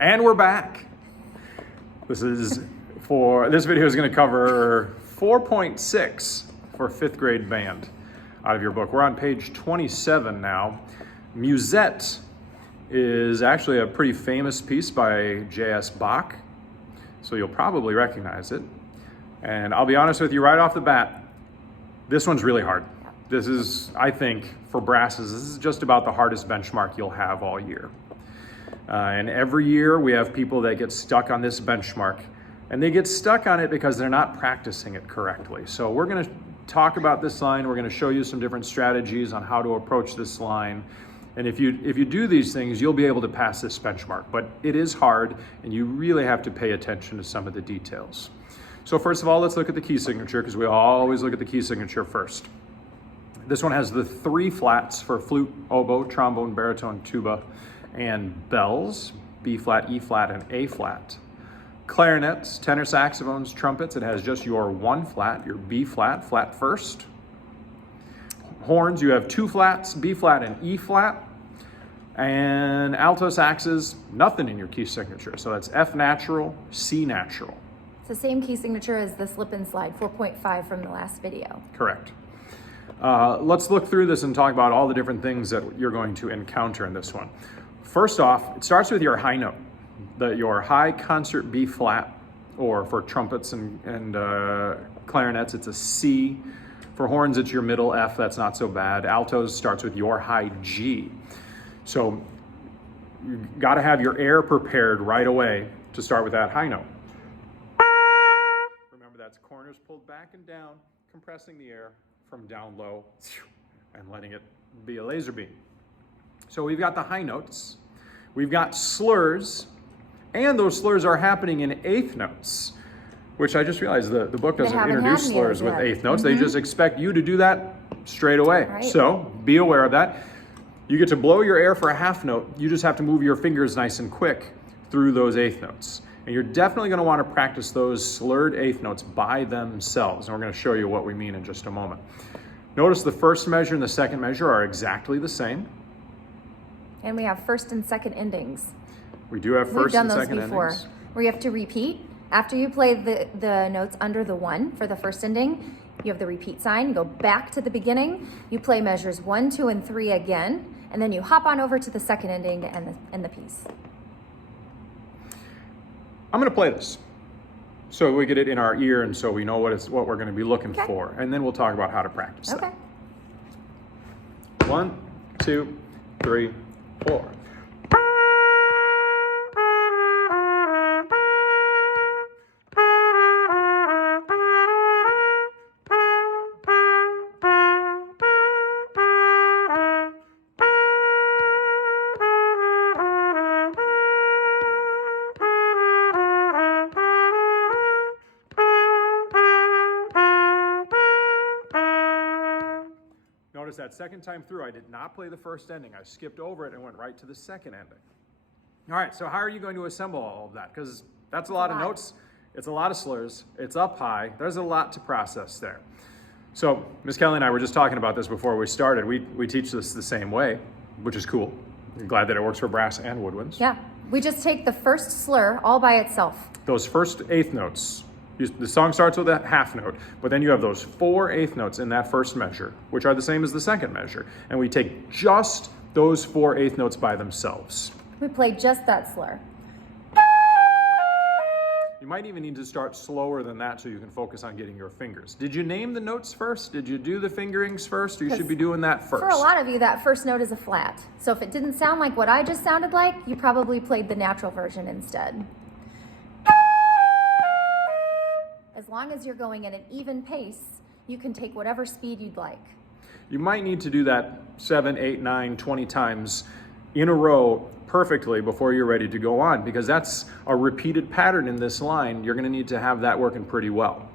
And we're back. This video is going to cover 4.6 for fifth grade band out of your book. We're on page 27 now. Musette is actually a pretty famous piece by J.S. Bach, so you'll probably recognize it. And I'll be honest with you right off the bat, this one's really hard. This is, I think, for brasses, this is just about the hardest benchmark you'll have all year. And every year we have people that get stuck on this benchmark, and they get stuck on it because they're not practicing it correctly. So we're going to talk about this line. We're going to show you some different strategies on how to approach this line. And if you do these things, you'll be able to pass this benchmark. But it is hard, and you really have to pay attention to some of the details. So first of all, let's look at the key signature, because we always look at the key signature first. This one has the 3 flats for flute, oboe, trombone, baritone, tuba, and bells, B flat, E flat, and A flat. Clarinets, tenor saxophones, trumpets, it has just your 1 flat, your B flat, flat first. Horns, you have 2 flats, B flat and E flat. And alto saxes, nothing in your key signature. So that's F natural, C natural. It's the same key signature as the slip and slide, 4.5 from the last video. Correct. Let's look through this and talk about all the different things that you're going to encounter in this one. First off, it starts with your high note. Your high concert B flat, or for trumpets and clarinets, it's a C. For horns, it's your middle F, that's not so bad. Altos starts with your high G. So you gotta have your air prepared right away to start with that high note. Remember, that's corners pulled back and down, compressing the air from down low and letting it be a laser beam. So we've got the high notes, we've got slurs, and those slurs are happening in eighth notes, which I just realized the book doesn't introduce slurs with eighth notes. They just expect you to do that straight away. Right. So be aware of that. You get to blow your air for a half note. You just have to move your fingers nice and quick through those eighth notes. And you're definitely going to want to practice those slurred eighth notes by themselves. And we're going to show you what we mean in just a moment. Notice the first measure and the second measure are exactly the same. And we have first and second endings. We do have first and second endings. We've done those before, where you have to repeat. After you play the notes under the 1 for the first ending, you have the repeat sign, you go back to the beginning, you play measures 1, 2, and 3 again, and then you hop on over to the second ending to end the piece. I'm going to play this so we get it in our ear and so we know what we're going to be looking for, and then we'll talk about how to practice that. 1, 2, 3, 4. Notice that second time through, I did not play the first ending. I skipped over it and went right to the second ending. All right, so how are you going to assemble all of that? Because that's a lot of notes. It's a lot of slurs. It's up high. There's a lot to process there. So Ms. Kelly and I were just talking about this before we started. We teach this the same way, which is cool. I'm glad that it works for brass and woodwinds. Yeah, we just take the first slur all by itself. Those first eighth notes. The song starts with a half note, but then you have those 4 eighth notes in that first measure, which are the same as the second measure. And we take just those 4 eighth notes by themselves. We play just that slur. You might even need to start slower than that so you can focus on getting your fingers. Did you name the notes first? Did you do the fingerings first? Or you should be doing that first. For a lot of you, that first note is a flat. So if it didn't sound like what I just sounded like, you probably played the natural version instead. As long as you're going at an even pace, you can take whatever speed you'd like. You might need to do that 7, 8, 9, 20 times in a row perfectly before you're ready to go on, because that's a repeated pattern in this line. You're going to need to have that working pretty well.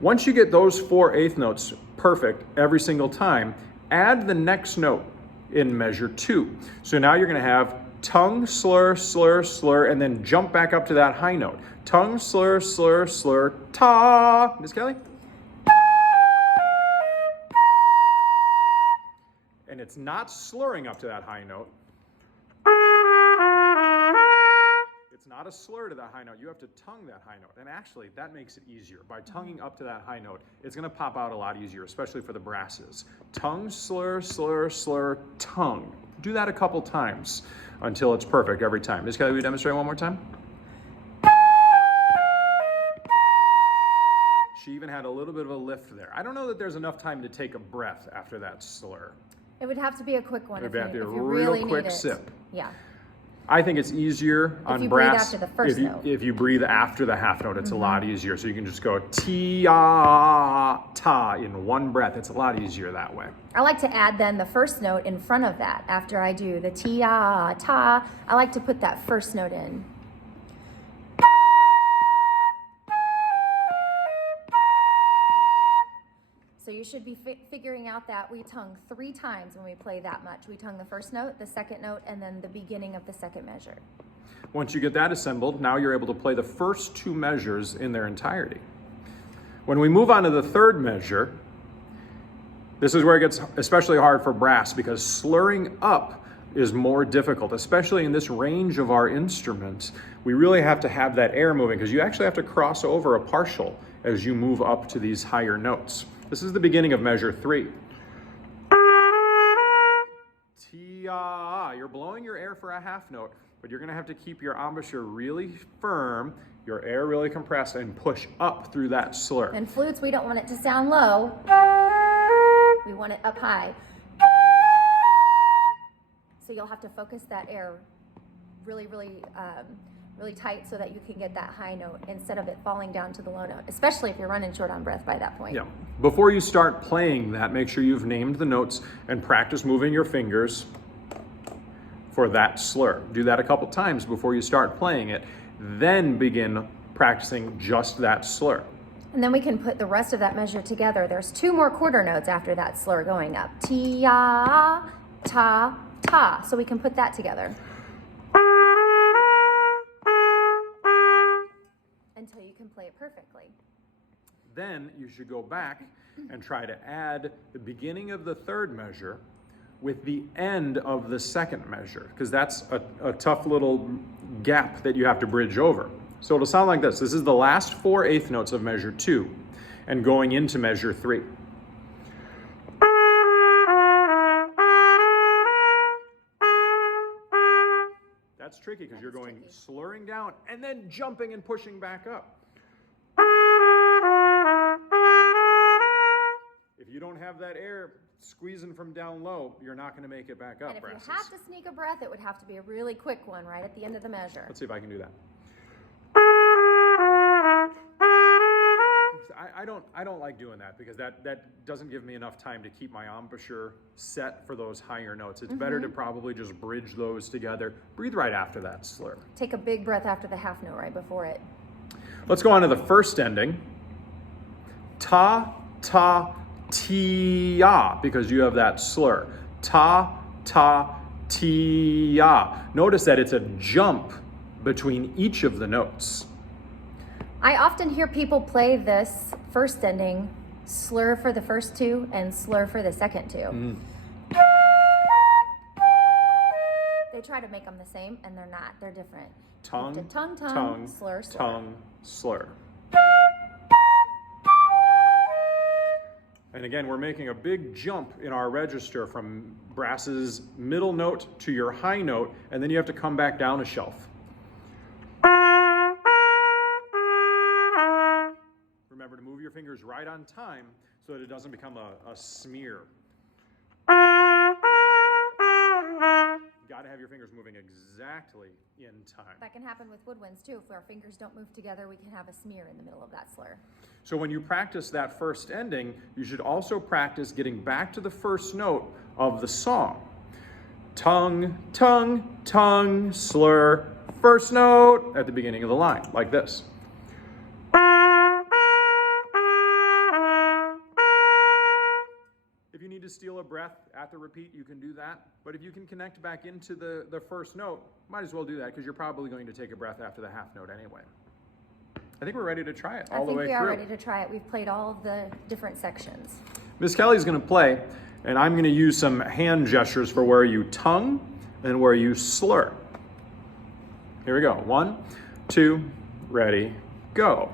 Once you get those 4 eighth notes perfect every single time, add the next note in measure 2. So now you're going to have tongue, slur, slur, slur, and then jump back up to that high note. Tongue, slur, slur, slur, ta. Miss Kelly? And it's not slurring up to that high note. to slur to that high note. You have to tongue that high note. And actually, that makes it easier. By tonguing up to that high note, it's going to pop out a lot easier, especially for the brasses. Tongue, slur, slur, slur, tongue. Do that a couple times until it's perfect every time. Miss Kelly, will you demonstrate one more time? She even had a little bit of a lift there. I don't know that there's enough time to take a breath after that slur. It would have to be a quick one if It'd you, have to be a really real quick need it. sip. Yeah. I think it's easier on you breathe brass. after the first note. If you breathe after the half note, it's a lot easier. So you can just go ti-ah-ta in one breath. It's a lot easier that way. I like to add then the first note in front of that. After I do the ti-ah-ta, I like to put that first note in. So you should be figuring out that we tongue 3 times when we play that much. We tongue the first note, the second note, and then the beginning of the second measure. Once you get that assembled, now you're able to play the first 2 measures in their entirety. When we move on to the third measure, this is where it gets especially hard for brass because slurring up is more difficult, especially in this range of our instruments. We really have to have that air moving because you actually have to cross over a partial as you move up to these higher notes. This is the beginning of measure 3. Ti-ah. You're blowing your air for a half note, but you're going to have to keep your embouchure really firm, your air really compressed, and push up through that slur. And flutes, we don't want it to sound low. We want it up high. So you'll have to focus that air really, really tight so that you can get that high note instead of it falling down to the low note, especially if you're running short on breath by that point. Yeah. Before you start playing that, make sure you've named the notes and practice moving your fingers for that slur. Do that a couple times before you start playing it. Then begin practicing just that slur. And then we can put the rest of that measure together. There's 2 more quarter notes after that slur going up. Ti-ah, ta, ta. So we can put that together. Until you can play it perfectly. Then you should go back and try to add the beginning of the third measure with the end of the second measure, because that's a tough little gap that you have to bridge over. So it'll sound like this. This is the last 4 eighth notes of measure 2 and going into measure 3. That's tricky because you're going slurring down and then jumping and pushing back up. If you don't have that air squeezing from down low, you're not going to make it back up. And if brasses. you have to sneak a breath, it would have to be a really quick one right at the end of the measure. Let's see if I can do that. I don't like doing that because that doesn't give me enough time to keep my embouchure set for those higher notes. It's better to probably just bridge those together. Breathe right after that slur. Take a big breath after the half note right before it. Let's go on to the first ending. Ta, ta, ti-ah, because you have that slur. Ta, ta, ti-ah. Notice that it's a jump between each of the notes. I often hear people play this first ending, slur for the first 2 and slur for the second 2. They try to make them the same and they're not. They're different. Tongue, tongue, tongue, slur, slur. tongue, slur. And again, we're making a big jump in our register from brass's middle note to your high note, and then you have to come back down a shelf. Remember to move your fingers right on time so that it doesn't become a smear. You gotta have your fingers moving exactly in time. That can happen with woodwinds too. If our fingers don't move together, we can have a smear in the middle of that slur. So when you practice that first ending, you should also practice getting back to the first note of the song. Tongue, tongue, tongue, slur, first note at the beginning of the line, like this. If you need to steal a breath at the repeat, you can do that. But if you can connect back into the first note, might as well do that because you're probably going to take a breath after the half note anyway. I think we're ready to try it all the way through. I think we are ready to try it. We've played all of the different sections. Miss Kelly's going to play, and I'm going to use some hand gestures for where you tongue and where you slur. Here we go. 1, 2, ready, go.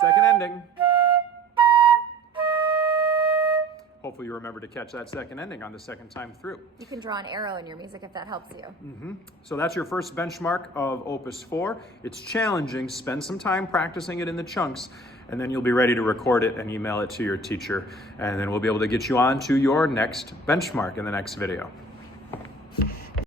Second ending. Hopefully you remember to catch that second ending on the second time through. You can draw an arrow in your music if that helps you. So that's your first benchmark of Opus 4. It's challenging. Spend some time practicing it in the chunks, and then you'll be ready to record it and email it to your teacher. And then we'll be able to get you on to your next benchmark in the next video.